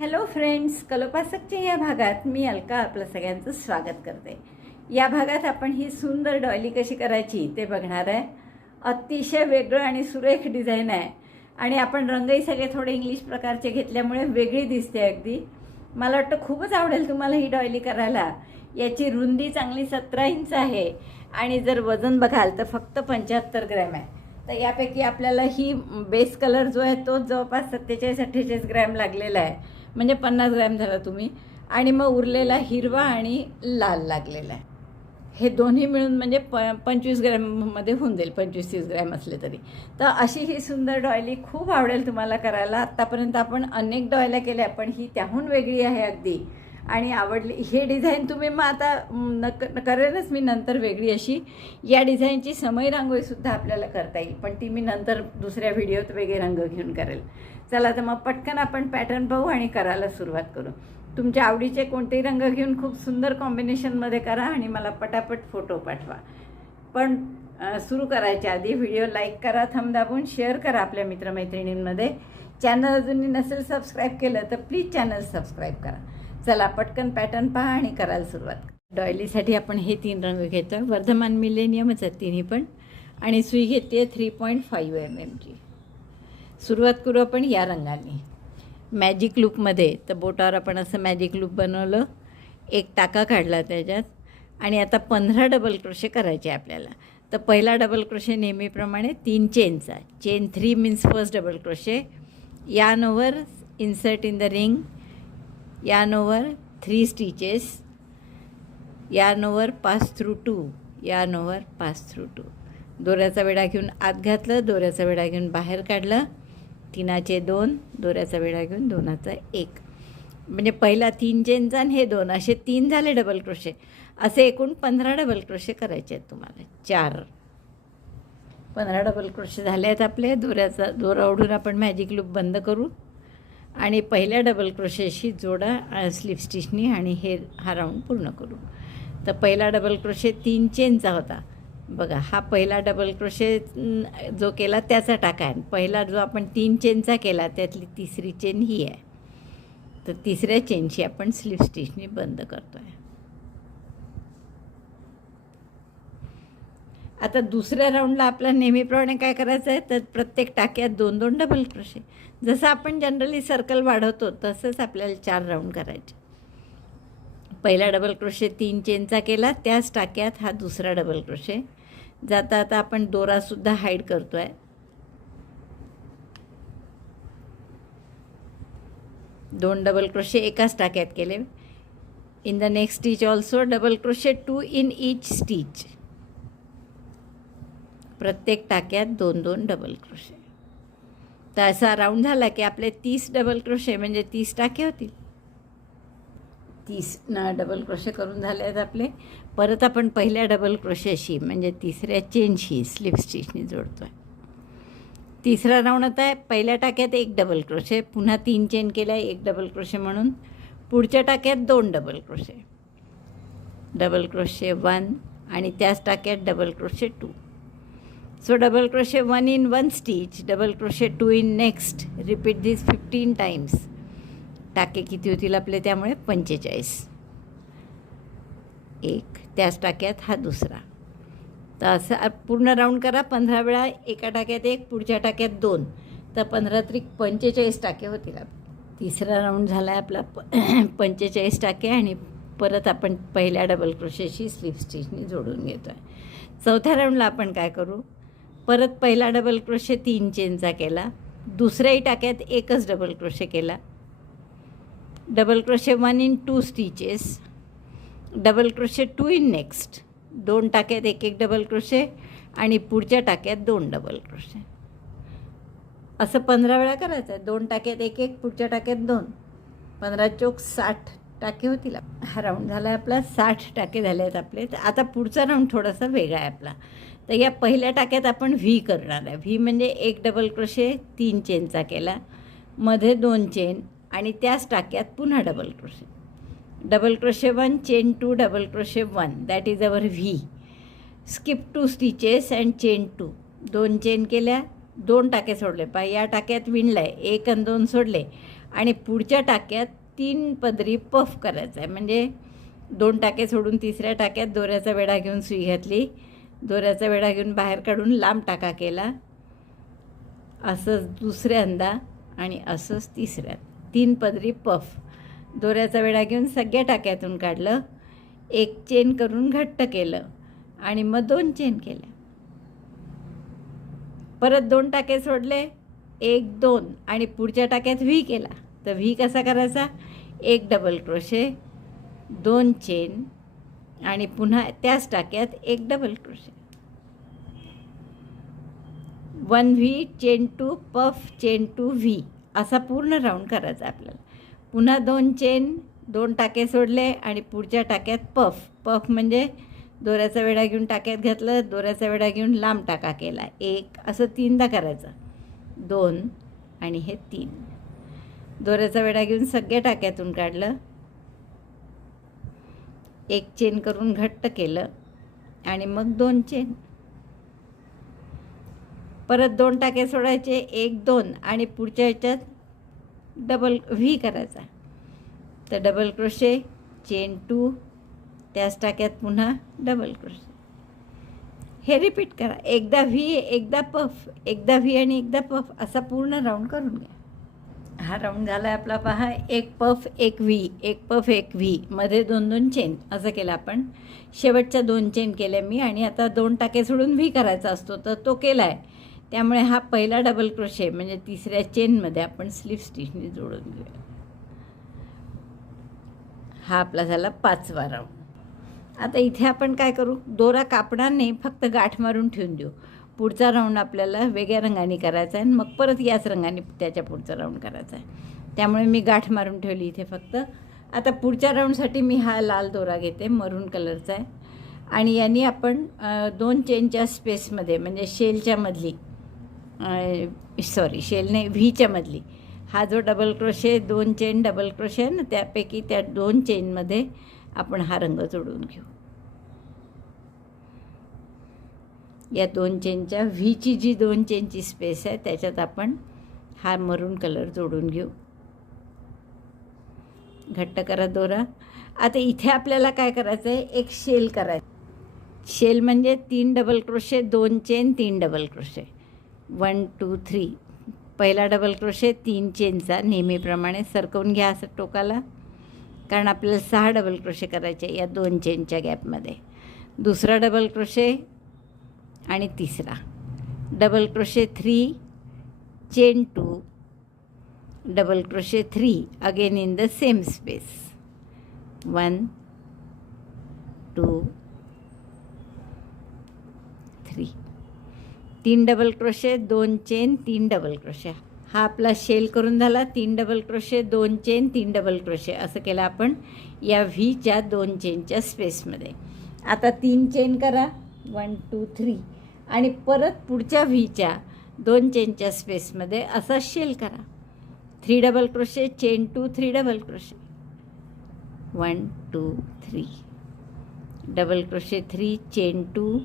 Hello friends, कलोपासकच्या या भागात मी अलका आपलं सगळ्यांचं स्वागत करते. या भागात आपण ही सुंदर डॉली कशी करायची ते बघणार आहे. अतिशय वेगळं आणि सुरेख डिझाईन आहे आणि आपण रंगही सगळे थोडे इंग्लिश प्रकारचे घेतल्यामुळे वेगळी दिसते अगदी. मला वाटतं खूपच आवडेल तुम्हाला ही डॉली करायला. याची रुंदी चांगली 17 इंच आहे आणि जर वजन बघाल तर फक्त 75 ग्रॅम आहे. तर यापैकी आपल्याला ही बेस कलर जो आहे तो जवळपास 47-48 ग्रॅम लागलेला आहे, म्हणजे 50 ग्रॅम झाला तुम्ही. आणि मग उरलेला हिरवा आणि लाल लागलेला आहे. हे दोन्ही मिळून म्हणजे 25 ग्रॅममध्ये होऊन जाईल, 25-30 ग्रॅम असले तरी. तर अशी ही सुंदर डॉयली खूप आवडेल तुम्हाला करायला. आत्तापर्यंत आपण अनेक डॉयल्या केल्या, पण ही त्याहून वेगळी आहे अगदी आणि आवडली. हे डिझाईन तुम्ही मग आता करेनच मी नंतर वेगळी अशी. या डिझाईनची समय रांगोळीसुद्धा आपल्याला करता येईल, पण ती मी नंतर दुसऱ्या व्हिडिओत वेगळे रंग घेऊन करेल. चला तर मग पटकन आपण पॅटर्न पाहू आणि करायला सुरुवात करू. तुमच्या आवडीचे कोणतेही रंग घेऊन खूप सुंदर कॉम्बिनेशनमध्ये करा आणि मला पटापट फोटो पाठवा. पण सुरू करायच्या आधी व्हिडिओ लाईक करा, थंब दाबून शेअर करा आपल्या मित्रमैत्रिणींमध्ये. चॅनल अजूनही नसेल सबस्क्राईब केलं तर प्लीज चॅनल सबस्क्राईब करा. चला पटकन पॅटर्न पहा आणि करायला सुरुवात. डॉयलीसाठी आपण हे 3 रंग घेतो. वर्धमान मिलेनियमच आहेत तिन्ही पण. आणि सुई घेते 3.5 mm ची. सुरुवात करू आपण या रंगाने मॅजिक लूपमध्ये. तर बोटावर आपण असं मॅजिक लूप बनवलं, एक टाका काढला त्याच्यात आणि आता 15 डबल क्रोशे करायचे आपल्याला. तर पहिला डबल क्रोशे नेहमीप्रमाणे 3 चेनचा. Chain 3 means first double crochet. Yarn over, insert in the ring, yarn over 3 stitches, yarn over pass through 2, yarn over pass through 2. दोऱ्याचा विडा घेऊन आत घातलं, दोऱ्याचा विडा घेऊन बाहेर काढलं. 3चे 2, दोऱ्याचा विडा घेऊन 2चा 1. म्हणजे पहिला 3 चेनचा आणि हे 2 असे 3 झाले डबल क्रोशे. असे एकूण 15 डबल क्रोशे करायचे आहेत तुम्हाला. 15 डबल क्रोशे झाले आहेत आपले. दोरा ओढून आपण मॅजिक लूप बंद करू आणि पहिल्या डबल क्रोशेशी जोडा स्लिप स्टिचनी आणि हा राऊंड पूर्ण करू. तर पहिला डबल क्रोशे 3 चेनचा होता बघा. हा पहिला डबल क्रोशे जो केला त्याचा टाका आहे. पहिला जो आपण 3 चेनचा केला त्यातली तिसरी चेन ही आहे. तर तिसऱ्या चेनशी आपण स्लिप स्टिचनी बंद करतो आहे. आता दुसऱ्या राऊंडला आपला नेहमीप्रमाणे काय करायचं आहे, तर प्रत्येक टाक्यात 2-2 डबल क्रोशे. जसं आपण जनरली सर्कल वाढवतो तसंच आपल्याला 4 राऊंड करायचे. पहिला डबल क्रोशे 3 चेनचा केला, त्याच टाक्यात हा दुसरा डबल क्रोशे. जाता आता आपण दोरासुद्धा हाईड करतो आहे. 2 डबल क्रोशे एकाच टाक्यात केले. In the next stitch also double crochet 2 in each stitch. प्रत्येक टाक्यात 2-2 डबल क्रोशे. तर असा राऊंड झाला की आपले 30 डबल क्रोशे म्हणजे 30 टाके होतील. 30 डबल क्रोशे करून झाले आहेत आपले. परत आपण पहिल्या डबल क्रोशेशी म्हणजे तिसऱ्या चेनशी स्लिप स्टिचनी जोडतो आहे. तिसरा राऊंड आता आहे. पहिल्या टाक्यात 1 डबल क्रोशे, पुन्हा 3 चेन केल्या 1 डबल क्रोशे म्हणून. पुढच्या टाक्यात 2 डबल क्रोशे, डबल क्रोशे 1 आणि त्याच टाक्यात double crochet 2. So double crochet 1 in 1 stitch, double crochet 2 in next. Repeat this 15 times. टाके किती होतील आपले त्यामुळे 45. 1 त्याच टाक्यात हा दुसरा. तर असं पूर्ण राऊंड करा 15 वेळा. एका टाक्यात 1, पुढच्या टाक्यात 2, तर 15 त्रिक 45 टाके होतील. तिसरा राऊंड झाला आहे आपला 45 टाके आणि परत आपण पहिल्या डबल क्रोशेशी स्लिप स्टिचनी जोडून घेतो आहे. चौथ्या राऊंडला आपण काय करू, परत पहिला डबल क्रोशे 3 चेनचा केला, दुसऱ्याही टाक्यात एकच डबल क्रोशे केला. Double crochet 1 in 2 stitches, double crochet 2 in next. 2 टाक्यात 1 डबल क्रोशे आणि पुढच्या टाक्यात 2 डबल क्रोशे. असं 15 वेळा करायचं आहे. 2 टाक्यात 1, पुढच्या टाक्यात 2. 15 चोक 60 टाके होतील. हा राऊंड झाला आहे आपला. 60 टाके झाले आहेत आपले. तर आता पुढचा राऊंड थोडासा वेगळा आहे आपला. तर या पहिल्या टाक्यात आपण व्ही करणार आहे. व्ही म्हणजे 1 डबल क्रोशे 3 चेनचा केला, मध्ये 2 चेन आणि त्याच टाक्यात पुन्हा double crochet. Double crochet 1, chain 2, double crochet 1. That is our V. Skip 2 stitches and chain 2. 2 chain केल्या, 2 टाके सोडले. या टाक्यात विणलं आहे 1 आणि 2 सोडले आणि पुढच्या टाक्यात 3 पदरी पफ करायचा आहे. म्हणजे 2 टाके सोडून तिसऱ्या टाक्यात दोऱ्याचा वेढा घेऊन सुई घातली, दोऱ्याचा वेढा घेऊन बाहेर काढून लांब टाका केला, असंच दुसऱ्यांदा आणि असंच तिसऱ्यात 3 पदरी पफ. दोऱ्याचा वेढा घेऊन सगळ्या टाक्यातून काढलं, एक चेन करून घट्ट केलं आणि मग 2 चेन केल्या. परत 2 टाके सोडले, 1 2 आणि पुढच्या टाक्यात व्ही केला. तर व्ही कसा करायचा, 1 डबल क्रोशे, 2 चेन आणि पुन्हा त्याच टाक्यात 1 double crochet, 1 V, chain 2, puff, chain 2, V, असा पूर्ण राऊंड करायचा आपल्याला. पुन्हा 2 चेन, 2 टाके सोडले आणि पुढच्या टाक्यात पफ. पफ म्हणजे दोऱ्याचा वेढा घेऊन टाक्यात घातलं, दोऱ्याचा वेढा घेऊन लांब टाका केला, 1, असं 3दा करायचं, 2 आणि हे 3. दोऱ्याचा वेढा घेऊन सगळ्या टाक्यातून काढलं, एक चेन करून घट्ट केलं आणि मग 2 चेन. परत 2 टाके सोडायचे, 1 2 आणि पुढच्या ह्याच्यात डबल व्ही करायचा. तर डबल क्रोशे, चेन 2, त्याच टाक्यात पुन्हा डबल क्रोशे. हे रिपीट करा. एकदा व्ही, एकदा पफ, एकदा व्ही आणि एकदा पफ, असा पूर्ण राऊंड करून घ्या. हा राऊंड झाला आहे आपला. पहा, 1 पफ 1 व्ही, 1 पफ 1 व्ही, मध्ये 2 2 चेन, असं केलं आपण. शेवटच्या 2 चेन केल्या मी आणि आता 2 टाके सोडून व्ही करायचा असतो तर तो केला आहे. त्यामुळे हा पहिला डबल क्रोशे म्हणजे तिसऱ्या चेनमध्ये आपण स्लिप स्टिचने जोडून घेऊया. हा आपला झाला 5वा राऊंड. आता इथे आपण काय करू, दोरा कापणार नाही, फक्त गाठ मारून ठेवून देऊ. पुढचा राऊंड आपल्याला वेगळ्या रंगाने करायचा आहे आणि मग परत याच रंगाने त्याच्या पुढचा राऊंड करायचा आहे. त्यामुळे मी गाठ मारून ठेवली इथे फक्त. आता पुढच्या राऊंडसाठी मी हा लाल दोरा घेते, मरून कलरचा आहे, आणि यांनी आपण 2 चेनच्या स्पेसमध्ये म्हणजे शेलच्या मधली, शेल नाही, व्हीच्या मधली, हा जो double crochet 2 chain double crochet आहे ना, त्यापैकी त्या 2 चेनमध्ये आपण हा रंग जोडून घेऊ. या 2 चेनच्या व्हीची जी 2 चेनची स्पेस आहे त्याच्यात आपण हा मरून कलर जोडून घेऊ. घट्ट करा दोरा. आता इथे आपल्याला काय करायचं आहे, एक शेल करायचं. शेल म्हणजे 3 double crochet, 2 chain, 3 double crochet, 1 2 3. पहिला डबल क्रोशे 3 चेनचा नेहमीप्रमाणे सरकवून घ्या असं टोकाला, कारण आपल्याला 6 डबल क्रोशे करायचे या 2 चेनच्या गॅपमध्ये. दुसरा डबल क्रोशे आणि तिसरा double crochet 3, chain 2, double crochet 3, again in the same space, 1 2 3. 3 double crochet, 2 chain, 3 double crochet. हा आपला शेल करून झाला. 3 double crochet, 2 chain, 3 double crochet, असं केलं आपण या व्हीच्या 2 चेनच्या स्पेसमध्ये. आता 3 चेन करा, 1 2 3, आणि परत पुढच्या व्हीच्या 2 चेनच्या स्पेसमध्ये असा शेल करा. 3 double crochet, chain 2, 3 double crochet, 1 2 3, double crochet 3, chain 2,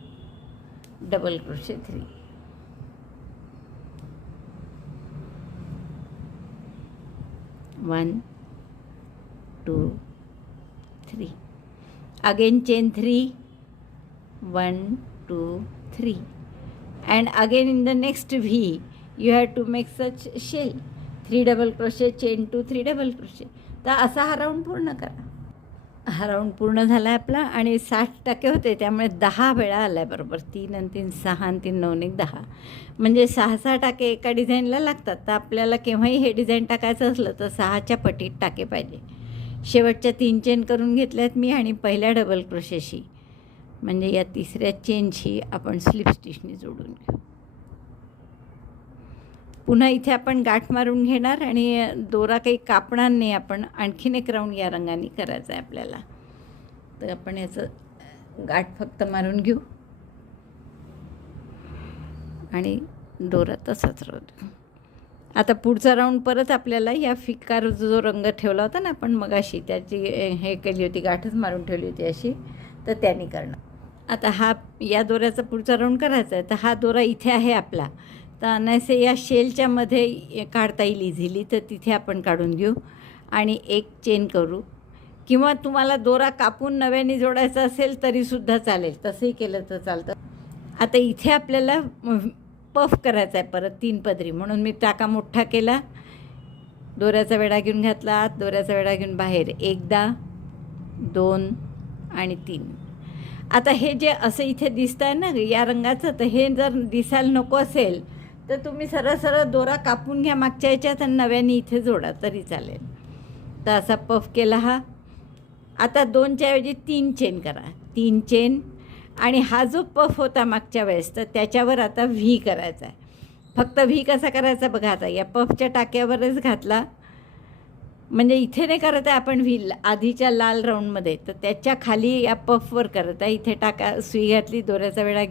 double crochet 3, 1 2 3, again chain 3, 1 2 3, and again in the next V you have to make such shell, 3 double crochet, chain 2, 3 double crochet. तर असा हा राऊंड पूर्ण करा. हा round पूर्ण झाला आहे आपला, आणि 60% होते त्यामुळे 10 वेळा आला आहे बरोबर. 3 आणि 3 6 आणि 3 9 1 10, म्हणजे 6 टाके एका डिझाईनला लागतात. तर आपल्याला केव्हाही हे डिझाईन टाकायचं असलं तर 6च्या पटीत टाके पाहिजे. शेवटच्या 3 चेन करून घेतल्यात मी, आणि पहिल्या डबल क्रोशेशी म्हणजे या तिसऱ्या चेनशी आपण स्लिप स्टिचने जोडून घेऊ. पुन्हा इथे आपण गाठ मारून घेणार आणि दोरा काही कापणार नाही. आपण आणखीन एक राऊंड या रंगाने करायचा आहे आपल्याला. तर आपण याचं गाठ फक्त मारून घेऊ आणि दोरा तसाच राहू देऊ. आता पुढचा राऊंड परत आपल्याला या फिका जो रंग ठेवला होता ना आपण मगाशी, त्याची हे केली होती, गाठच मारून ठेवली होती अशी, तर त्याने करणार. आता हा या दोऱ्याचा पुढचा राऊंड करायचा आहे. तर हा दोरा इथे आहे आपला, तर अनायसे या शेलच्या मध्ये काढता येईल इझिली, तर तिथे आपण काढून घेऊ आणि एक चेन करू. किंवा तुम्हाला दोरा कापून नव्याने जोडायचा असेल तरीसुद्धा चालेल, तसंही केलं तर चालतं. आता इथे आपल्याला पफ करायचा आहे परत 3 पदरी, म्हणून मी टाका मोठा केला, दोऱ्याचा वेढा घेऊन घातला आत, दोऱ्याचा वेढा घेऊन बाहेर, एकदा 2 आणि 3. आता हे जे असं इथे दिसतं आहे ना या रंगाचं, तर हे जर दिसायला नको असेल तर तुम्ही सरळ सरळ दोरा कापून घ्या मागच्या याच्यात आणि नव्याने इथे जोडा तरी चालेल. तर असा पफ केला हा. आता 2च्या ऐवजी 3 चेन करा, 3 चेन. आणि हा जो पफ होता मागच्या वेळेस तर त्याच्यावर आता व्ही करायचा आहे. फक्त व्ही कसा करायचा बघा. आता या पफच्या टाक्यावरच घातला, म्हणजे इथे नाही करत आहे आपण व्ही आधीच्या लाल राऊंडमध्ये, तर त्याच्या खाली या पफवर करत आहे. इथे टाका सुई घातली, दोऱ्याचा वेढा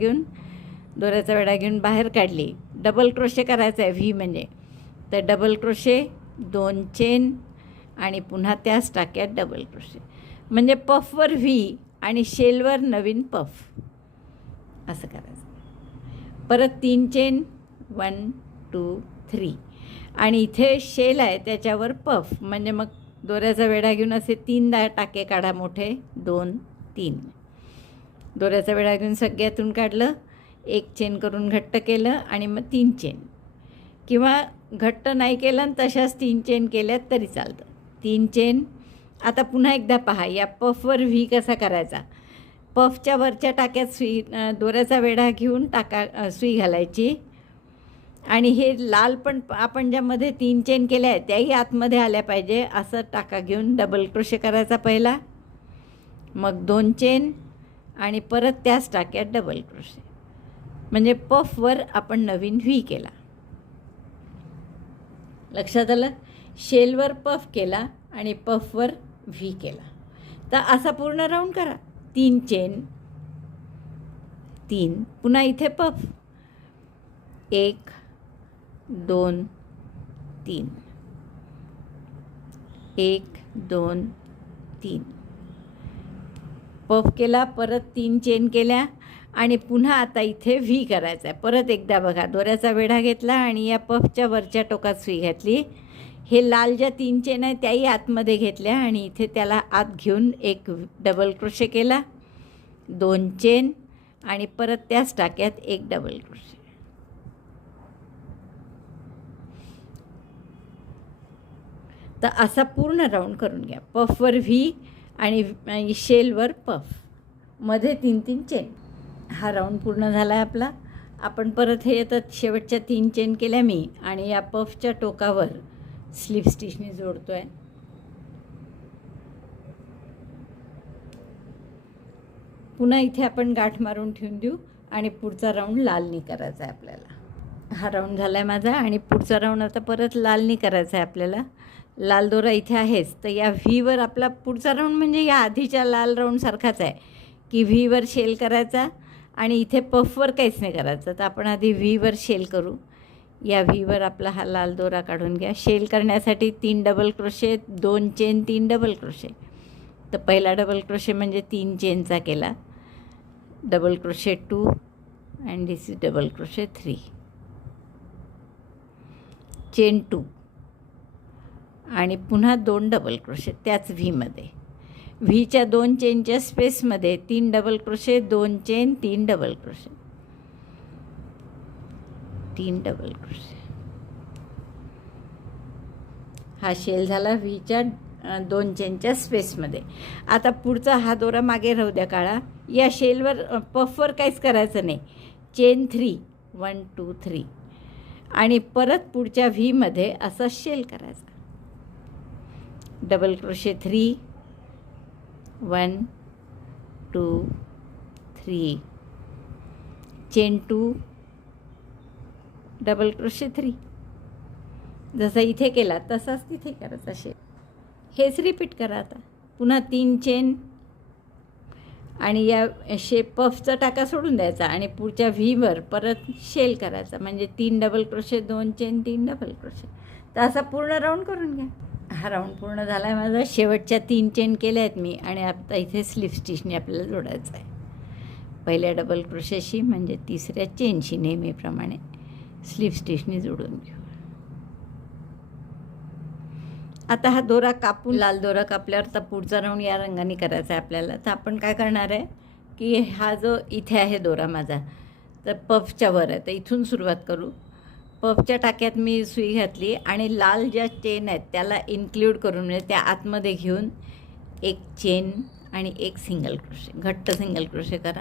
घेऊन बाहेर काढली, डबल क्रोशे करायचा आहे व्ही म्हणजे. तर डबल क्रोशे, 2 चेन आणि पुन्हा त्याच टाक्यात डबल क्रोशे, म्हणजे पफवर व्ही आणि शेलवर नवीन पफ असं करायचं. परत 3 चेन, 1 2 3 आणि इथे शेल आहे त्याच्यावर पफ, म्हणजे मग दोऱ्याचा वेढा घेऊन असे 3 टाके काढा मोठे, 2 3. दोऱ्याचा वेढा घेऊन सगळ्यातून काढलं, एक चेन करून घट्ट केलं आणि मग 3 चेन, किंवा घट्ट नाही केलं आणि तशाच 3 चेन केल्यात तरी चालतं. 3 चेन. आता पुन्हा एकदा पहा या पफवर व्ही कसा करायचा. पफच्या वरच्या टाक्यात दोऱ्याचा वेढा घेऊन सुई घालायची आणि हे लाल पण आपण ज्यामध्ये 3 चेन केल्या आहेत त्याही आतमध्ये आल्या पाहिजे असं टाका घेऊन डबल क्रोशे करायचा पहिला, मग 2 चेन आणि परत त्याच टाक्यात डबल क्रोशे, म्हणजे पफवर आपण नवीन व्ही केला. लक्षात आलं. शेलवर पफ केला आणि पफवर व्ही केला. तर असा पूर्ण राऊंड करा. 3 चेन, 3, पुन्हा इथे पफ, 1 2 3, 1 2 3 पफ केला, परत 3 चेन केल्या आणि पुन्हा आता इथे व्ही करायचा आहे. परत एकदा बघा, दोऱ्याचा वेढा घेतला आणि या पफच्या वरच्या टोकात सुई घातली. हे लाल ज्या 3 चेन आहे त्याही आतमध्ये घेतल्या आणि इथे त्याला आत घेऊन एक डबल क्रोशे केला, 2 चेन आणि परत त्याच टाक्यात एक डबल क्रोशे. तर असा पूर्ण राऊंड करून घ्या. पफवर व्ही आणि शेलवर पफ, मध्ये 3 चेन. हा राऊंड पूर्ण झाला आहे आपला. आपण परत हे येतात शेवटच्या 3 चेन केल्या मी आणि या पफच्या टोकावर स्लीप स्टिचने जोडतो आहे. पुन्हा इथे आपण गाठ मारून ठेवून देऊ आणि पुढचा राऊंड लालनी करायचा आहे आपल्याला. हा राऊंड झाला आहे माझा आणि पुढचा राऊंड आता परत लालनी करायचा आहे आपल्याला. लाल दोरा इथे आहेच, तर या व्हीवर आपला पुढचा राऊंड म्हणजे या आधीच्या लाल राऊंडसारखाच आहे की व्हीवर शेल करायचा आणि इथे पफवर काहीच नाही करायचं. तर आपण आधी व्हीवर शेल करू. या व्हीवर आपला हा लाल दोरा काढून घ्या. शेल करण्यासाठी 3 double crochet, 2 chain, 3 double crochet. तर पहिला डबल क्रोशे म्हणजे 3 चेनचा केला, double crochet 2 and this is double crochet 3, chain 2 आणि पुन्हा 2 डबल क्रोशे त्याच व्हीमध्ये. व्हीच्या 2 चेनच्या स्पेसमध्ये 3 double crochet, 2 chain, 3 double crochet, 3 double crochet. हा शेल झाला व्हीच्या 2 चेनच्या स्पेसमध्ये. आता पुढचा हा दोरा मागे राहू द्या काळा. या शेलवर पफवर काहीच करायचं नाही. चेन 3, 1 2 3 आणि परत पुढच्या व्हीमध्ये असा शेल करायचा. Double crochet 3, 1 2 3, chain 2, double crochet 3. जसं इथे केला तसाच तिथे करायचा शेल. हेच रिपीट करा. आता पुन्हा 3 चेन आणि या पफचा टाका सोडून द्यायचा आणि पुढच्या व्हीवर परत शेल करायचा, म्हणजे 3 double crochet, 2 chain, 3 double crochet. तर असा पूर्ण राऊंड करून घ्या. हा राऊंड पूर्ण झाला आहे माझा. शेवटच्या 3 चेन केल्या आहेत मी आणि आता इथे स्लीप स्टिचने आपल्याला जोडायचं आहे. पहिल्या डबल क्रोशेशी म्हणजे तिसऱ्या चेनशी नेहमीप्रमाणे स्लीप स्टिचने जोडून घेऊ. आता हा दोरा कापून, लाल दोरा कापल्यावर तर पुढचा राऊंड या रंगाने करायचा आहे आपल्याला. तर आपण काय करणार आहे की हा जो इथे आहे दोरा माझा, तर पफच्या वर आहे, तर इथून सुरुवात करू. पफच्या टाक्यात मी सुई घातली आणि लाल ज्या चेन आहेत त्याला इन्क्ल्यूड करून, म्हणजे त्या आतमध्ये घेऊन एक चेन आणि एक सिंगल क्रोशे, घट्ट सिंगल क्रोशे करा.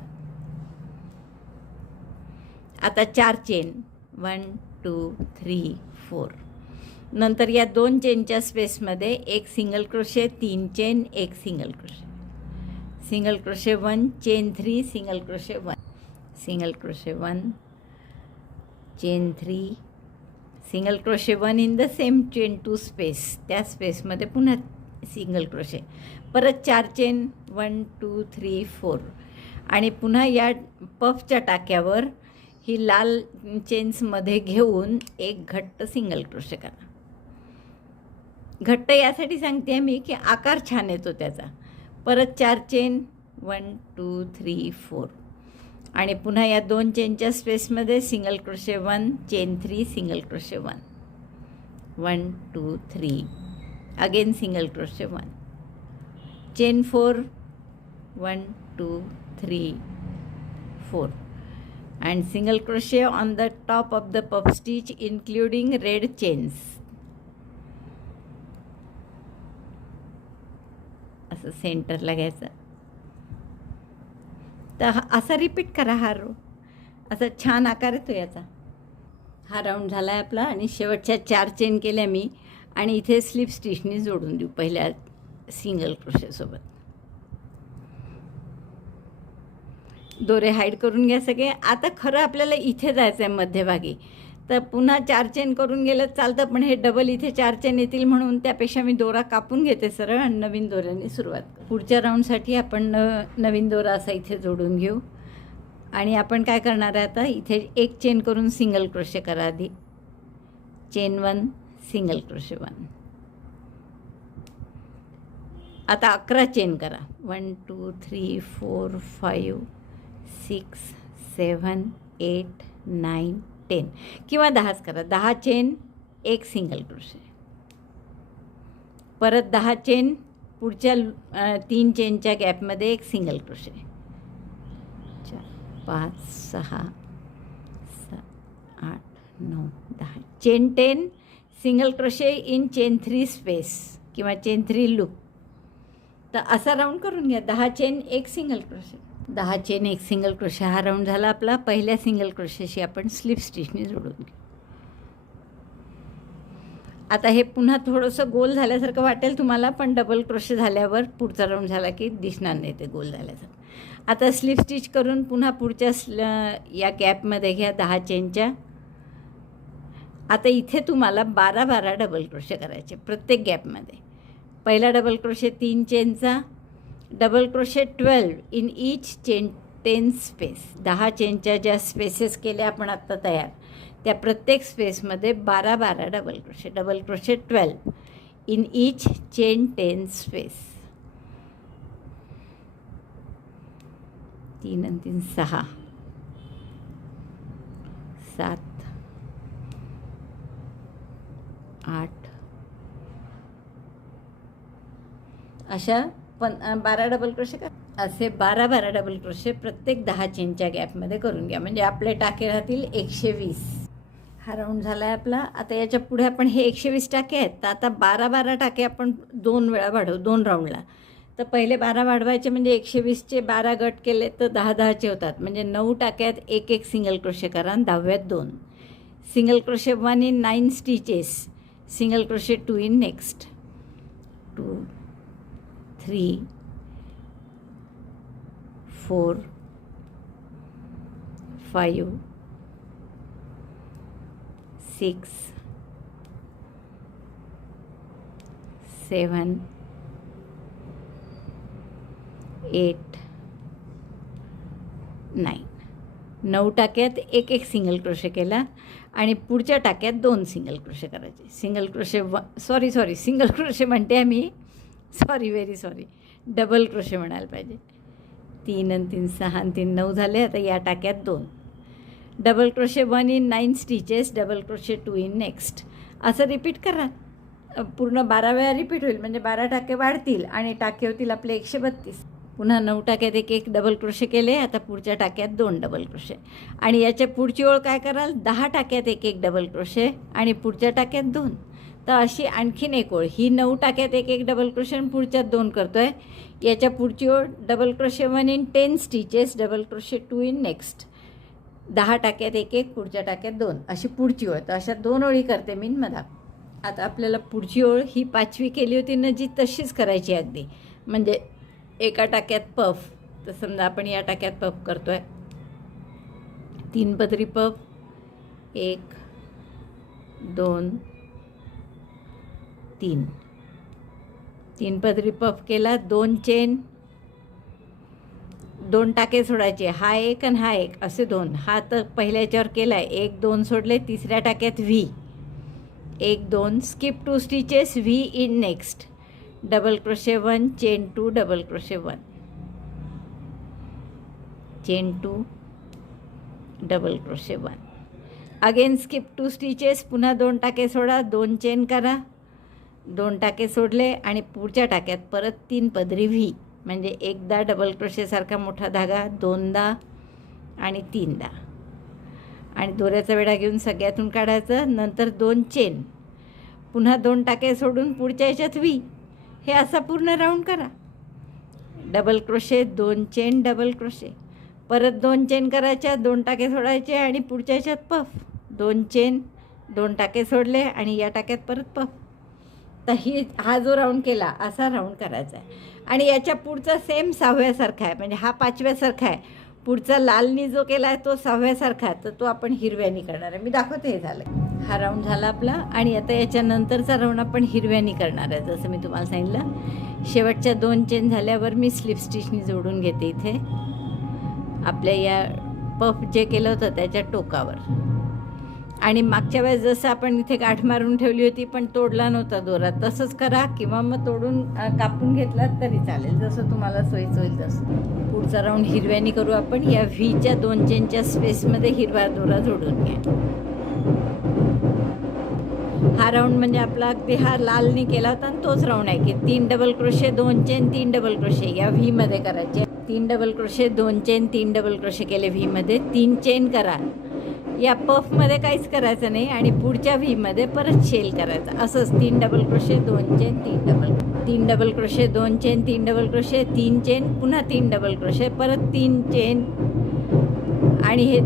आता 4 चेन, 1 2 3 4. नंतर या 2 चेनच्या स्पेसमध्ये एक सिंगल क्रोशे, 3 चेन, एक single crochet, single crochet 1, chain 3, single crochet 1, single crochet 1, chain 3, single crochet 1 in the same chain 2 space, त्या स्पेसमध्ये पुन्हा सिंगल क्रोशे, परत 4 चेन, 1 2 3 4. आणि पुन्हा या पफच्या टाक्यावर ही लाल चेन्समध्ये घेऊन एक घट्ट सिंगल क्रोशे करा. घट्ट यासाठी सांगते आहे मी की आकार छान येतो त्याचा. परत 4 चेन, 1 2 3 4. आणि पुन्हा या 2 चेनच्या स्पेसमध्ये single crochet 1, chain 3, single crochet 1, 1 2 3, again single crochet 1, chain 4, 1 2 3 4, and single crochet on the top of the puff stitch including red chains. असं सेंटरला घ्यायचं. तर असा रिपीट करा हा रो. असा छान आकार येतो याचा. हा राऊंड झाला आहे आपला आणि शेवटच्या 4 चेन केल्या मी आणि इथे स्लिप स्टिचने जोडून देऊ पहिल्या सिंगल क्रोशेसोबत. दोरे हाईड करून घ्या सगळे. आता खरं आपल्याला इथे जायचं आहे मध्यभागी, तर पुन्हा 4 चेन करून गेलं चालतं, पण हे डबल इथे 4 चेन येतील म्हणून त्यापेक्षा मी दोरा कापून घेते सरळ आणि नवीन दोऱ्याने सुरुवात करू. पुढच्या राऊंडसाठी आपण नवीन दोरा असा इथे जोडून घेऊ. आणि आपण काय करणार आहे आता, इथे एक चेन करून सिंगल क्रोशे करा आधी. Chain 1, single crochet 1. आता 11 चेन करा. 1 2 3 4 5 6 7 8 9 10 किंवा 10च करा. 10 चेन, एक सिंगल क्रोशे, परत 10 चेन, पुढच्या 3 चेनच्या गॅपमध्ये एक single crochet, 4 5 6 7 8 9 10, chain 10, single crochet in chain 3 space किंवा चेन 3 लूप. तर असा राऊंड करून घ्या. 10 चेन, एक सिंगल क्रोशे, 10 चेन, एक सिंगल क्रोशे. हा राऊंड झाला आपला. पहिल्या सिंगल क्रोशेशी आपण स्लिप स्टिचने जोडून घेऊ. आता हे पुन्हा थोडंसं गोल झाल्यासारखं वाटेल तुम्हाला, पण डबल क्रोशे झाल्यावर पुढचा राऊंड झाला की दिसणार नाही ते गोल झाल्यासारखं. आता स्लिप स्टिच करून पुन्हा पुढच्या या गॅपमध्ये घ्या 10 चेनच्या. आता इथे तुम्हाला 12 डबल क्रोशे करायचे प्रत्येक गॅपमध्ये. पहिला डबल क्रोशे 3 चेनचा, double crochet 12 in each chain 10 space. 10 चेनच्या ज्या स्पेसेस केल्या आपण आत्ता तयार, त्या प्रत्येक स्पेसमध्ये 12 double crochet. Double crochet 12 in each chain 10 space. 3 आणि 3 6 7 8 अशा 12 डबल क्रोशे का असे 12 डबल क्रोशे प्रत्येक 10 चेनच्या गॅपमध्ये करून घ्या. म्हणजे आपले टाके राहतील 120. हा राऊंड झाला आहे आपला. आता याच्या पुढे आपण हे 120 टाके आहेत, तर आता 12 टाके आपण 2 वेळा वाढवू, 2 राऊंडला. तर पहिले 12 वाढवायचे, म्हणजे 120चे 12 गट केले तर 10-10चे होतात. म्हणजे 9 टाक्यात एक सिंगल क्रोशे करा आणि 10व्यात 2 single crochet. 1 in 9 stitches, single crochet 2 in next, 2 3 4 5 6 7 8 9. 9 टाक्यात एक सिंगल क्रोशे केला आणि पुढच्या टाक्यात 2 सिंगल क्रोशे करायचे. सिंगल क्रोशे सिंगल क्रोशे म्हणते आहे मी, व्हेरी सॉरी, डबल क्रोशे म्हणायला पाहिजे. 3 आणि 3 6 आणि 3 9 झाले. आता या टाक्यात 2 double crochet 1 in 9 stitches, double crochet 2 in next. असं रिपीट करा. पूर्ण 12 वेळा रिपीट होईल, म्हणजे 12 टाके वाढतील आणि टाके होतील आपले 132. पुन्हा 9 टाक्यात एक डबल क्रोशे केले. आता पुढच्या टाक्यात 2 डबल क्रोशे. आणि याच्या पुढची ओळ काय कराल, 10 टाक्यात एक डबल क्रोशे आणि पुढच्या टाक्यात 2. तर अशी आणखीन एक ओळ. ही 9 टाक्यात एक डबल क्रोशे आणि पुढच्यात 2 करतो आहे. याच्या पुढची ओळ double crochet 1 in 10 stitches, double crochet 2 in next. 10 टाक्यात एक पुढच्या टाक्यात 2, अशी पुढची ओळ. तर अशा 2 ओळी करते मी मधा. आता आपल्याला पुढची ओळ ही 5वी केली होती ना जी, तशीच करायची अगदी. म्हणजे एका टाक्यात पफ. तर समजा आपण या टाक्यात पफ करतो आहे, 3 पदरी पफ, 1 2 3. 3 पदरी पफ केला, 2 चेन, 2 टाके सोडायचे. हा एक आणि हा एक, असे 2. हा तर पहिल्या याच्यावर केला आहे, 1 2 सोडले. तिसऱ्या टाक्यात V, 1 2, skip 2 stitches, V in next, double crochet 1, chain 2, double crochet 1, chain 2, double crochet 1. Again skip 2 stitches, पुन्हा 2 टाके सोडा, 2 चेन करा, 2 टाके सोडले आणि पुढच्या टाक्यात परत 3 पदरी व्ही. म्हणजे एकदा डबल क्रोशेसारखा मोठा धागा, 2दा आणि 3दा. आणि दोऱ्याचा वेढा घेऊन सगळ्यातून काढायचं. नंतर 2 चेन, पुन्हा 2 टाके सोडून पुढच्या याच्यात व्ही. हे असा पूर्ण राऊंड करा. Double crochet, 2 chain, double crochet, परत 2 चेन करायच्या, 2 टाके सोडायचे आणि पुढच्या याच्यात पफ, 2 चेन, 2 टाके सोडले आणि या टाक्यात परत पफ. तर हा जो राऊंड केला असा राऊंड करायचा आहे. आणि याच्या पुढचा सेम 6व्यासारखा आहे, म्हणजे हा 5व्यासारखा आहे. पुढचा लालनी जो केला आहे तो 6व्यासारखा आहे, तर तो आपण हिरव्यानी करणार आहे. मी दाखवते. हे झालं, हा राऊंड झाला आपला. आणि आता याच्यानंतरचा राऊंड आपण हिरव्यानी करणार आहे, जसं मी तुम्हाला सांगितलं. शेवटच्या 2 चेन झाल्यावर मी स्लिप स्टिचनी जोडून घेते इथे आपल्या या पफ जे केलं होतं त्याच्या टोकावर. आणि मागच्या वेळेस जसं आपण इथे गाठ मारून ठेवली होती पण तोडला नव्हता दोरा, तसंच करा. किंवा मग तोडून कापून घेतलात तरी चालेल, जसं तुम्हाला सोयीचं होईल तसं. पुढचा राऊंड हिरव्यानी करू आपण. या व्हीच्या 2 चेनच्या स्पेसमध्ये हिरवा दोरा जोडून घ्या. हा राऊंड म्हणजे आपला अगदी हा लालनी केला होता आणि तोच राऊंड आहे की 3 double crochet, 2 chain, 3 double crochet या व्हीमध्ये करायचे. 3 double crochet, 2 chain, 3 double crochet केले व्हीमध्ये. 3 चेन करा. या पफमध्ये काहीच करायचं नाही आणि पुढच्या व्हीमध्ये परत शेल करायचा. असंच 3 double crochet, 2 chain, 3 double crochet, 2 chain, 3 double crochet, 3 chain, पुन्हा 3 डबल क्रोशे, परत 3 चेन आणि हे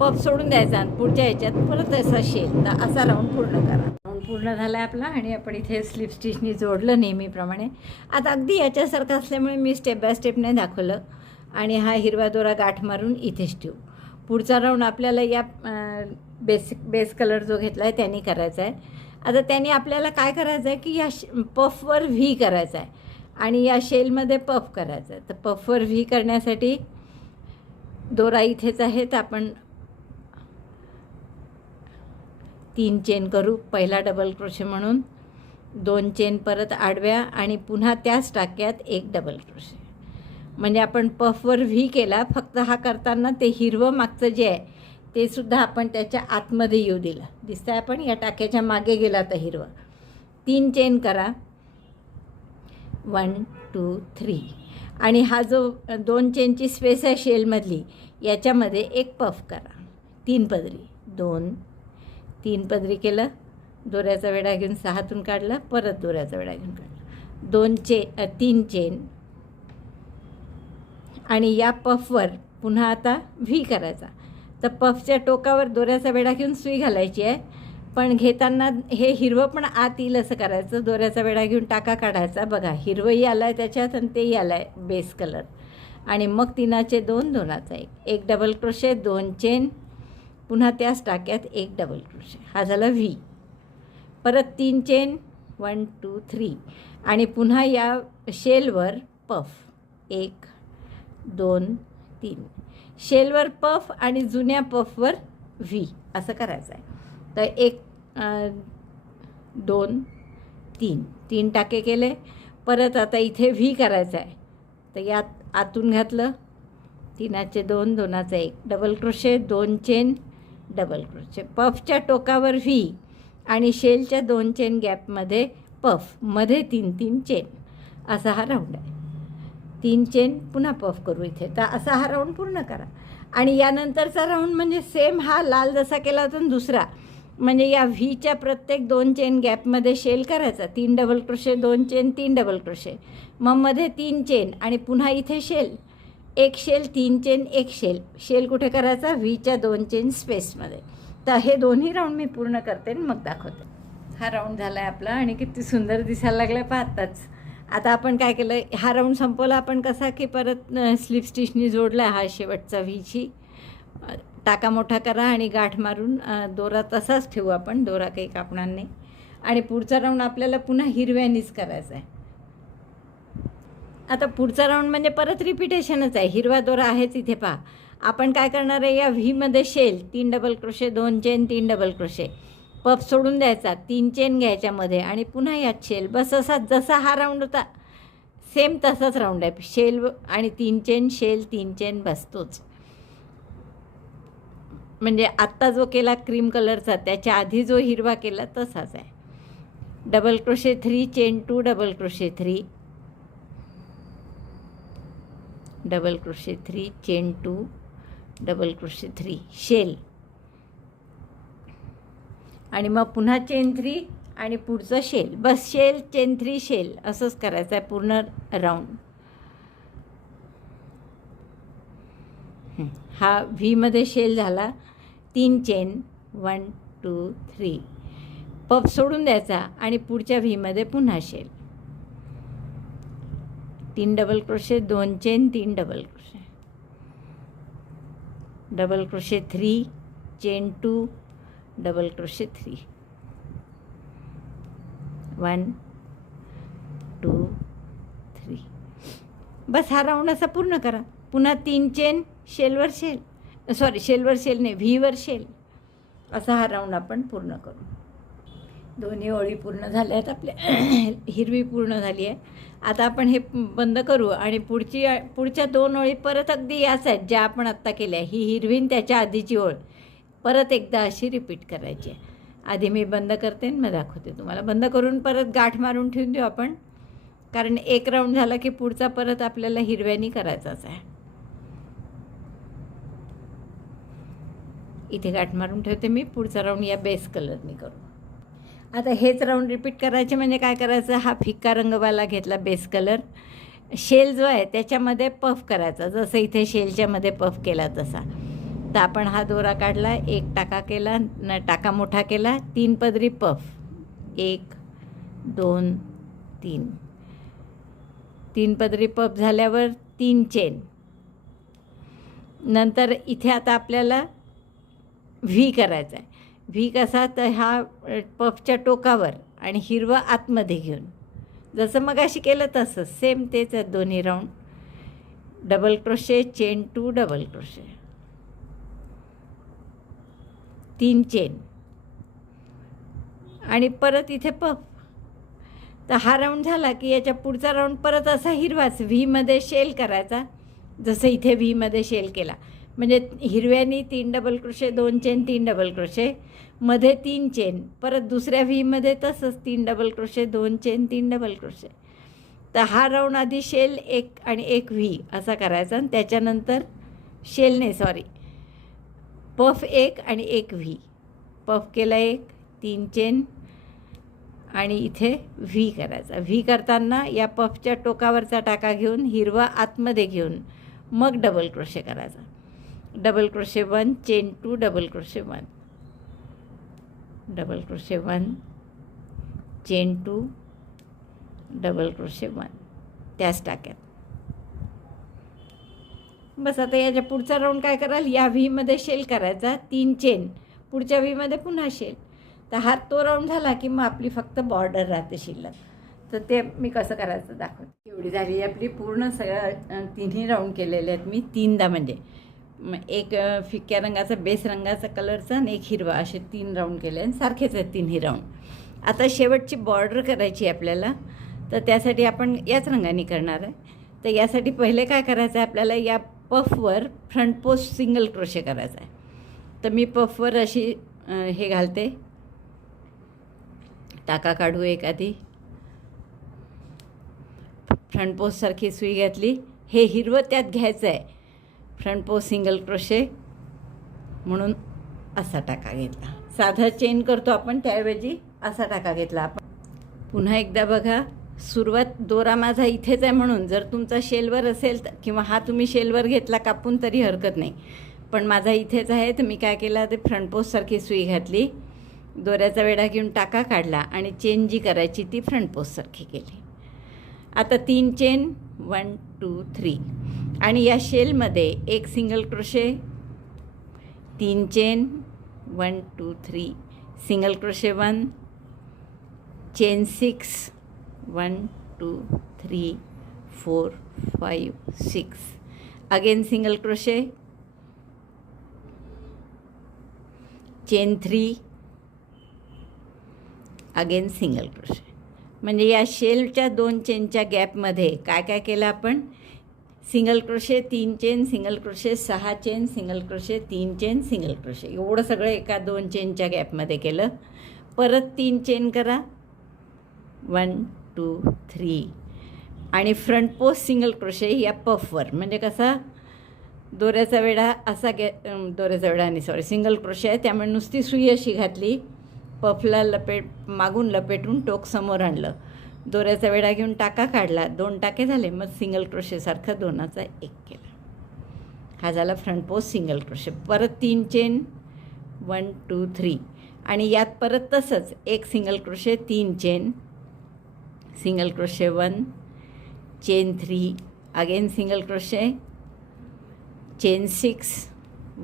पफ सोडून द्यायचा आणि पुढच्या ह्याच्यात परत असा शेल. तर असा राऊंड पूर्ण करा. राऊंड पूर्ण झाला आहे आपला. आणि आपण इथे स्लिप स्टिचनी जोडलं नेहमीप्रमाणे. आता अगदी याच्यासारखं असल्यामुळे मी स्टेप बाय स्टेप नाही दाखवलं. आणि हा हिरवा दोरा गाठ मारून इथेच ठेवू. पुढचा राऊंड आपल्याला या बेस कलर जो घेतला आहे त्यांनी करायचा आहे. आता त्यांनी आपल्याला काय करायचं आहे की या पफवर व्ही करायचा आहे आणि या शेलमध्ये पफ करायचं आहे. तर पफवर व्ही करण्यासाठी दोरा इथेच आहे, तर आपण 3 चेन करू. पहिला डबल क्रोशे म्हणून 2 चेन परत आडव्या आणि पुन्हा त्याच टाक्यात 1 डबल क्रोशे. म्हणजे आपण पफवर व्ही केला, फक्त हा करताना ते हिरवं मागचं जे आहे ते सुद्धा आपण त्याच्या आतमध्ये येऊ दिलं. दिसतंय आपण या टाक्याच्या मागे गेला तर हिरवं. 3 चेन करा, 1 2 3. आणि हा जो 2 चेनची स्पेस आहे शेलमधली याच्यामध्ये एक पफ करा. 3 पदरी, 2 3 पदरी केलं. दोऱ्याचा वेढा घेऊन 6तून काढला, परत दोऱ्याचा वेढा घेऊन काढला. 3 चेन आणि या पफवर पुन्हा आता व्ही करायचा. तर पफच्या टोकावर दोऱ्याचा वेढा घेऊन सुई घालायची आहे. पण घेताना हे हिरवं पण आत येईल असं करायचं. दोऱ्याचा वेढा घेऊन टाका काढायचा. बघा हिरवंही आलं आहे त्याच्यात आणि तेही आलं आहे बेस कलर. आणि मग 3चे 2, 2चा 1, 1 डबल क्रोशे, 2 चेन, पुन्हा त्याच टाक्यात 1 डबल क्रोशे. हा झाला व्ही. परत 3 चेन, 1 2 3 आणि पुन्हा या शेलवर पफ 1 2 3. शेलवर पफ आणि जुन्या पफवर व्ही असं करायचं आहे. तर 1 2 3 टाके केले. परत आता इथे व्ही करायचं आहे. तर यात आतून घातलं, 3चे 2, 2चा 1, double crochet, 2 chain, double crochet. पफच्या टोकावर व्ही आणि शेलच्या 2 चेन गॅपमध्ये पफ, मध्ये 3 चेन. असा हा राऊंड आहे. 3 चेन, पुन्हा पफ करू इथे. तर असा हा राऊंड पूर्ण करा. आणि यानंतरचा राऊंड म्हणजे सेम हा लाल जसा केला होता दुसरा, म्हणजे या व्हीच्या प्रत्येक 2 चेन गॅपमध्ये शेल करायचा. 3 double crochet, 2 chain, 3 double crochet, मग मध्ये 3 चेन आणि पुन्हा इथे shell, 1 shell, 3 chain, 1 shell. Shell कुठे करायचा? व्हीच्या 2 चेन स्पेसमध्ये. तर हे दोन्ही राऊंड मी पूर्ण करते आणि मग दाखवते. हा राऊंड झाला आहे आपला आणि किती सुंदर दिसायला लागला पाहताच. आता आपण काय केलं, हा राऊंड संपवला आपण कसा की परत स्लिप स्टिचनी जोडला हा शेवटचा व्हीची. टाका मोठा करा आणि गाठ मारून दोरा तसाच ठेवू आपण, दोरा काही कापणार नाही. आणि पुढचा राऊंड आपल्याला पुन्हा हिरव्यानीच करायचा आहे. आता पुढचा राऊंड म्हणजे परत रिपिटेशनच आहे. हिरवा दोरा आहेच इथे पहा. आपण काय करणार आहे, या व्हीमध्ये shell, 3 double crochet, 2 chain, 3 double crochet, puff सोडून द्यायचा, 3 चेन घ्यायच्यामध्ये आणि पुन्हा यात शेल. बस असा जसा हा राऊंड होता सेम तसाच राऊंड आहे. शेल आणि 3 चेन, शेल, 3 चेन, बस तोच. म्हणजे आत्ता जो केला क्रीम कलरचा त्याच्या आधी जो हिरवा केला तसाच आहे. Double crochet 3, chain 2, double crochet 3, double crochet 3, chain 2, double crochet 3, shell आणि मग पुन्हा चेन 3 आणि पुढचं शेल. बस शेल, चेन 3, शेल असंच करायचं आहे पूर्ण राऊंड. हा व्हीमध्ये शेल झाला, 3 चेन, 1 2 3, पफ सोडून द्यायचा आणि पुढच्या व्हीमध्ये पुन्हा shell, 3 double crochet, 2 chain, 3 double crochet, double crochet 3, chain 2, double crochet 3, 1 2 3. बस हा राऊंड असा पूर्ण करा. पुन्हा 3 चेन, शेलवर शेल, सॉरी शेलवर शेल नाही, व्हीवर शेल. असा हा राऊंड आपण पूर्ण करू. दोन्ही ओळी पूर्ण झाल्या आहेत आपल्या. हिरवी पूर्ण झाली आहे. आता आपण हे बंद करू आणि पुढच्या 2 ओळी परत अगदी याच आहेत ज्या आपण आत्ता केल्या. ही हिरवीन त्याच्या आधीची ओळ परत एकदा अशी रिपीट करायची आहे. आधी मी बंद करते आणि मग दाखवते तुम्हाला. बंद करून परत गाठ मारून ठेवून देऊ आपण, कारण एक राऊंड झाला की पुढचा परत आपल्याला हिरव्यानी करायचाच आहे. इथे गाठ मारून ठेवते मी. पुढचा राऊंड या बेस कलरनी करू. आता हेच राऊंड रिपीट करायचे. म्हणजे काय करायचं, हा फिक्का रंगवाला घेतला बेस कलर, शेल जो आहे त्याच्यामध्ये पफ करायचा, जसं इथे शेलच्यामध्ये पफ केला तसा. तर आपण हा दोरा काढला, 1 टाका केला, टाका मोठा केला, 3 पदरी पफ, 1 2 3, 3 पदरी पफ झाल्यावर 3 चेन. नंतर इथे आता आपल्याला व्ही करायचा आहे. व्ही कसा, तर हा पफच्या टोकावर आणि हिरवं आतमध्ये घेऊन, जसं मगाशी केलं तसं सेम तेच आहेत दोन्ही round. Double crochet, chain 2, double crochet, 3 chain आणि परत इथे पफ. तर हा राऊंड झाला की याच्या पुढचा राऊंड परत असा हिरवाच व्हीमध्ये शेल करायचा, जसं इथे व्हीमध्ये शेल केला. म्हणजे हिरव्यानी 3 double crochet, 2 chain, 3 double crochet, मध्ये 3 चेन, परत दुसऱ्या व्हीमध्ये तसंच 3 double crochet, 2 chain, 3 double crochet. तर हा राऊंड आधी शेल 1 आणि 1 व्ही असा करायचा आणि त्याच्यानंतर शेल नाही, सॉरी, पफ 1 आणि 1 व्ही. पफ केला 1, 3 चेन आणि इथे व्ही करायचा. व्ही करताना या पफच्या टोकावरचा टाका घेऊन हिरवा आतमध्ये घेऊन मग डबल क्रोशे करायचा. Double crochet 1, chain 2, double crochet 1, double crochet 1, chain 2, double crochet 1, त्याच टाक्यात. बस आता याच्या पुढचा राऊंड काय कराल, या व्हीमध्ये शेल करायचा, 3 चेन, पुढच्या व्हीमध्ये पुन्हा शेल. तर हा तो राऊंड झाला की मग आपली फक्त बॉर्डर राहते शिल्लक. तर ते मी कसं करायचं दाखवते. एवढी झाली आपली पूर्ण सगळं तिन्ही राऊंड केलेले आहेत मी 3दा. म्हणजे एक फिक्या रंगाचा बेस रंगाचा कलरचा आणि एक हिरवा, असे 3 राऊंड केले आणि सारखेच आहेत तिन्ही राऊंड. आता शेवटची बॉर्डर करायची आपल्याला, तर त्यासाठी आपण याच रंगाने करणार आहे. तर यासाठी पहिले काय करायचं आहे आपल्याला, या पफवर फ्रंट पोस्ट सिंगल क्रोशे करायचा आहे. तर मी पफवर अशी हे घालते, टाका काढू एक आधी, फ्रंट पोस्टसारखी सुई घातली. हे हिरवं त्यात घ्यायचं आहे, फ्रंट पोस्ट सिंगल क्रोशे म्हणून असा टाका घेतला. साधा चेन करतो आपण त्याऐवजी असा टाका घेतला आपण. पुन्हा एकदा बघा, सुरुवात दोरा माझा इथेच आहे म्हणून जर तुमचा शेलवर असेल तर, किंवा हा तुम्ही शेलवर घेतला कापून तरी हरकत नाही, पण माझा इथेच आहे. तर मी काय केलं, ते फ्रंट पोस्टसारखी सुई घातली, दोऱ्याचा वेढा घेऊन टाका काढला आणि चेन जी करायची ती फ्रंट पोस्टसारखी केली. आता 3 चेन, 1 2 3, आणि या शेलमध्ये एक single crochet, 3 chain, 1 2 3, single crochet 1, chain 6, 1 2 3 4 5 6, again single crochet, chain 3, again single crochet. म्हणजे या शेलच्या 2 चेनच्या गॅपमध्ये काय काय केलं आपण, single crochet, 3 chain, single crochet, 6 chain, single crochet, 3 chain, single crochet, एवढं सगळं एका 2 चेनच्या गॅपमध्ये केलं. परत 3 चेन करा, 1 2 3, आणि फ्रंट पोस्ट सिंगल क्रोशे या पफवर. म्हणजे कसा, दोऱ्याचा वेढा असा दोऱ्याचा वेढा आणि सिंगल क्रोशे आहे त्यामुळे नुसती सुई अशी घातली, पफला मागून लपेटून टोक समोर आणलं, दोऱ्याचा वेढा घेऊन टाका काढला, 2 टाके झाले, मग सिंगल क्रोशेसारखं 2चा 1 केला. हा झाला फ्रंट पोस्ट सिंगल क्रोशे. परत 3 चेन, 1 2 3, आणि यात परत तसंच एक single crochet, 3 chain, single crochet 1, chain 3, again single crochet, chain 6,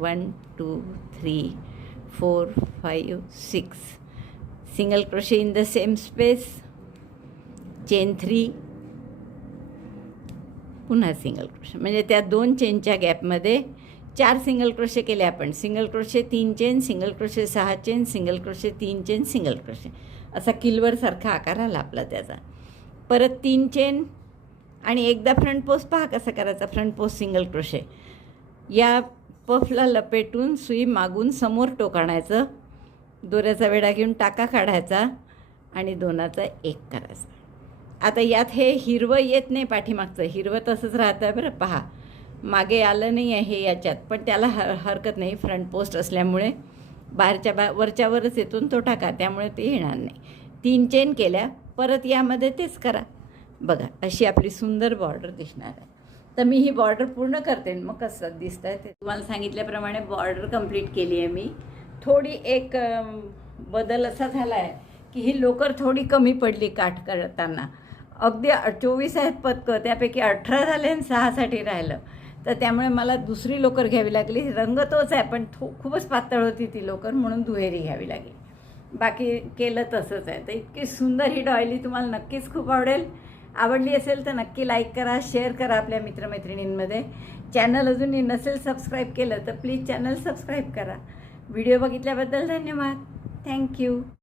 1 2 3 4 5 6, single crochet in the same space, chain 3, पुन्हा सिंगल क्रोशे. म्हणजे त्या 2 चेनच्या गॅपमध्ये 4 सिंगल क्रोशे केले आपण. Single crochet, 3 chain, single crochet, 6 chain, single crochet, 3 chain, single crochet, असा किलवरसारखा आकार आला आपला त्याचा. परत 3 चेन, आणि एकदा फ्रंट पोस्ट पहा कसा करायचा, फ्रंट पोस्ट सिंगल क्रोशे. या पफला लपेटून सुई मागून समोर टोक आणायचं, दोऱ्याचा वेढा घेऊन टाका काढायचा आणि 2चा 1 करायचा. आता यात हे हिरवं येत नाही, पाठीमागचं हिरवं तसंच राहतं बरं, पहा मागे आलं नाही आहे हे याच्यात, पण त्याला हरकत नाही, फ्रंट पोस्ट असल्यामुळे बाहेरच्या वरच्यावरच येतून तो टाका, त्यामुळे ते येणार नाही. 3 चेन केल्या, परत यामध्ये तेच करा. बघा अशी आपली सुंदर बॉर्डर दिसणार आहे. तर मी ही बॉर्डर पूर्ण करते, मग कसं दिसतं आहे ते तुम्हाला सांगितल्याप्रमाणे बॉर्डर कंप्लीट केली आहे मी. थोडी एक बदल असा झाला आहे की ही लोकर थोडी कमी पडली काठ करताना. अगदी 24 आहेत पदकं, त्यापैकी 18 झाले आणि 6साठी राहिलं, तर त्यामुळे मला दुसरी लोकर घ्यावी लागली. रंग तोच आहे पण खूपच पातळ होती ती लोकर, म्हणून दुहेरी घ्यावी लागली. बाकी केलं तसंच आहे. तर इतकी सुंदर ही डॉयली तुम्हाला नक्कीच खूप आवडली असेल तर नक्की लाईक करा, शेअर करा आपल्या मित्रमैत्रिणींमध्ये. चॅनल अजूनही नसेल सबस्क्राईब केलं तर प्लीज चॅनल सबस्क्राईब करा. व्हिडिओ बघितल्याबद्दल धन्यवाद. थँक्यू.